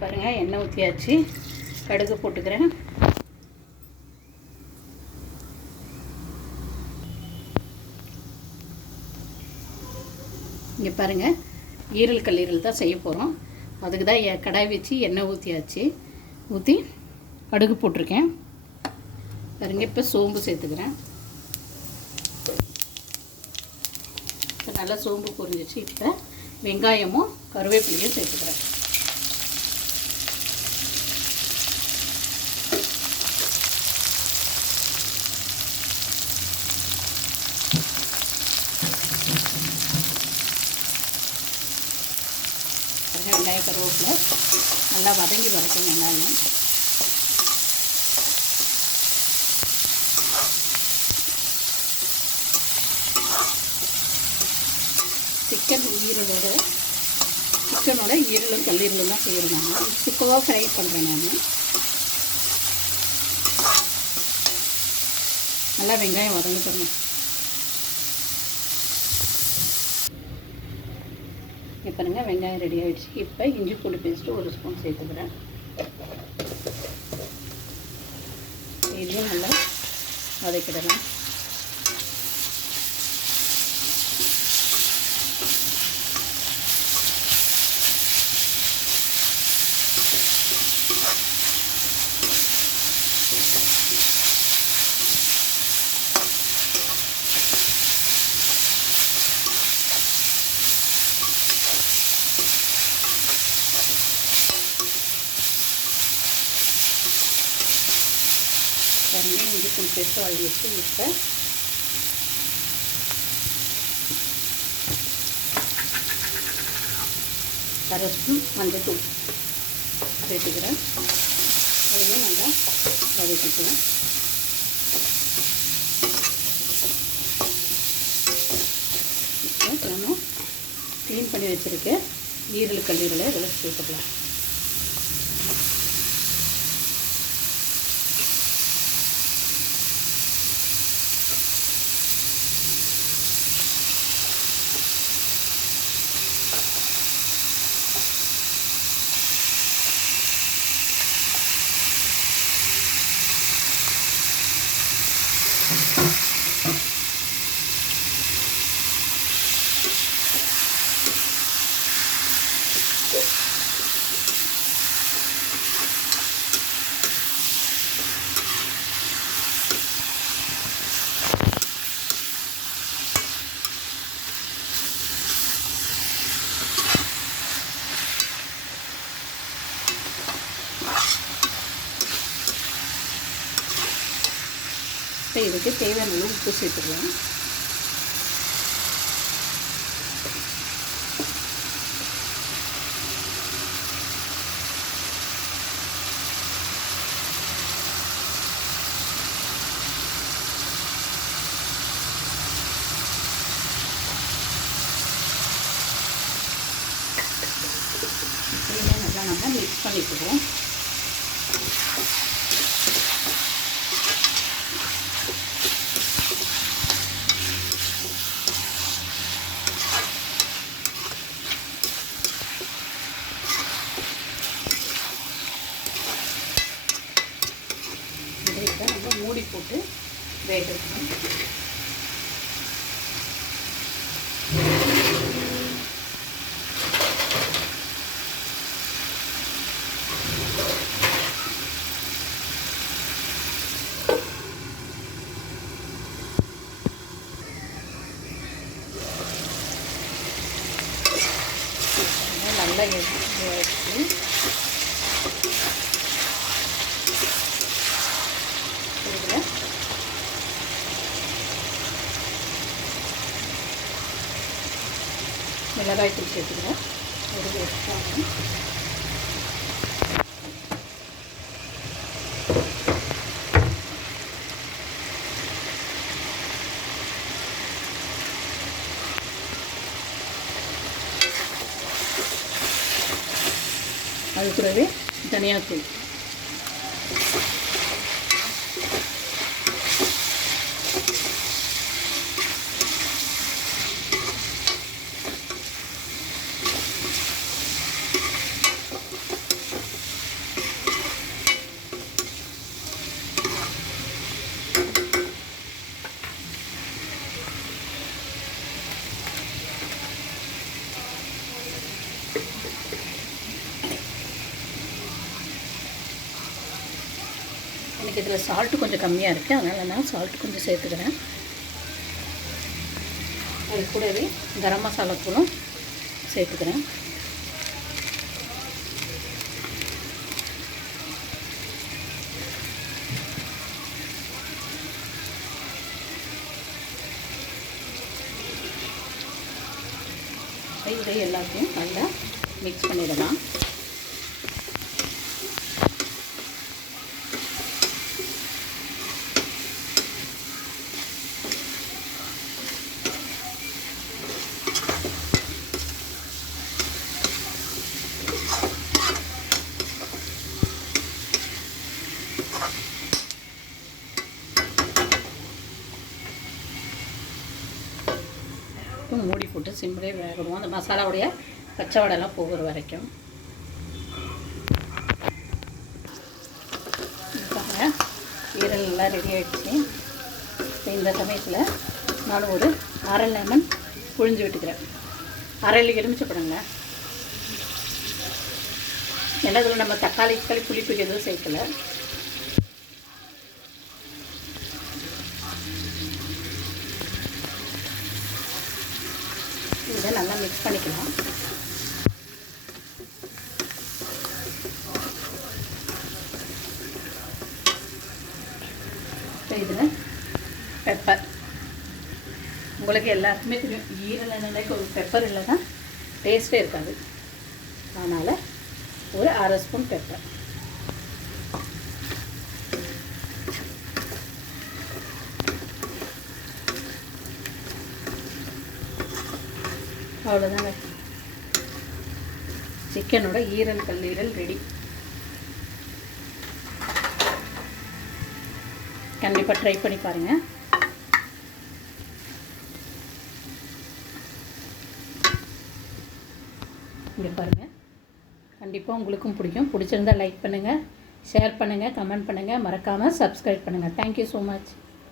பாருங்கள், எண்ணெய் ஊற்றியாச்சு. கடுகு போட்டுக்கிறேன். இங்கே பாருங்கள், ஈரல் கல்லீரல் தான் செய்ய போகிறோம். அதுக்கு தான் கடாய் வச்சு எண்ணெய் ஊற்றியாச்சு. ஊற்றி கடுகு போட்டிருக்கேன். பாருங்கள், இப்போ சோம்பு சேர்த்துக்கிறேன். இப்போ நல்லா சோம்பு பொரிஞ்சிச்சு. இப்போ வெங்காயமும் கருவேப்பிலையும் சேர்த்துக்கிறேன். வெங்காய கருவேப்பிலை நல்லா வதங்கி வரட்டும். வெங்காயம் சிக்கனோட ஈரலும் கல்லீரலும் தான் செய்கிறேன். நான் சுக்கவாக ஃப்ரை பண்ணுறேன். நான் நல்லா வெங்காயம் வதங்கிட்டுருங்க. இப்போ பாருங்கள், வெங்காயம் ரெடி ஆகிடுச்சு. இப்போ இஞ்சி பூண்டு பேஸ்ட்டு 1 ஸ்பூன் சேர்த்துக்கிறேன். இதையும் நல்லா வதக்கிடலாம். இஞ்சி பூண்டு பேஸ்ட்டு ஆகிடுச்சு. இப்போ அரை ஸ்பூன் மஞ்சள் சேர்த்துக்கிறேன். அதையும் நல்லா வதக்கிக்கிறேன். இப்போ நம்ம க்ளீன் பண்ணி வச்சுருக்க ஈரல் கல்லீரலை இதில் சேர்த்துக்கலாம். இப்போ இதுக்கு தேவையான அளவு உப்பு சேர்த்துக்கலாம். நல்லா நம்ம மிக்ஸ் பண்ணிக்குவோம். நம்ம மூடி போட்டு வேக வைக்கணும். நல்லா எடுத்து மிளகாய் தூள் சேர்த்துக்கிறேன். ஒரு ஸ்பூன். அது கூடவே தனியாத்தூள். எனக்கு இதில் சால்ட்டு கொஞ்சம் கம்மியாக இருக்குது, அதனால் நான் சால்ட்டு கொஞ்சம் சேர்த்துக்கிறேன். அது கூடவே கரம் மசாலா தூளும் சேர்த்துக்கிறேன். இதை எல்லாத்தையும் நல்லா மிக்ஸ் பண்ணிடலாம். மூடி போட்டு சிம்மிலே வேகணும், அந்த மசாலாவுடைய பச்சை வடைலாம் போகிற வரைக்கும். பாருங்க, ஈரல் எல்லாம் ரெடி ஆகிடுச்சு. இப்போ இந்த சமயத்தில் நான் ஒரு அரை லெமன் புழிஞ்சு விட்டுக்கிறேன். அரை எலுமிச்சைப்பழங்க. ஏன்னா இதில் நம்ம தக்காளி புளிப்புக்கு எதுவும் சேர்க்கலை. இதை நல்லா மிக்ஸ் பண்ணிக்கலாம். இதில் பெப்பர், உங்களுக்கு எல்லாருக்குமே தெரியும், ஈரல் எண்ணெய்க்கு ஒரு பெப்பர் இல்லைன்னா டேஸ்ட்டே இருக்காது. அதனால் ஒரு அரை ஸ்பூன் பெப்பர். அவ்வளோதாங்க, சிக்கனோட ஈரல் கல்லீரல் ரெடி. கண்டிப்பாக ட்ரை பண்ணி பாருங்கள். இங்கே பாருங்கள், கண்டிப்பாக உங்களுக்கும் பிடிக்கும். பிடிச்சிருந்தால் லைக் பண்ணுங்கள், ஷேர் பண்ணுங்கள், கமெண்ட் பண்ணுங்கள், மறக்காமல் சப்ஸ்கிரைப் பண்ணுங்கள். Thank you so much.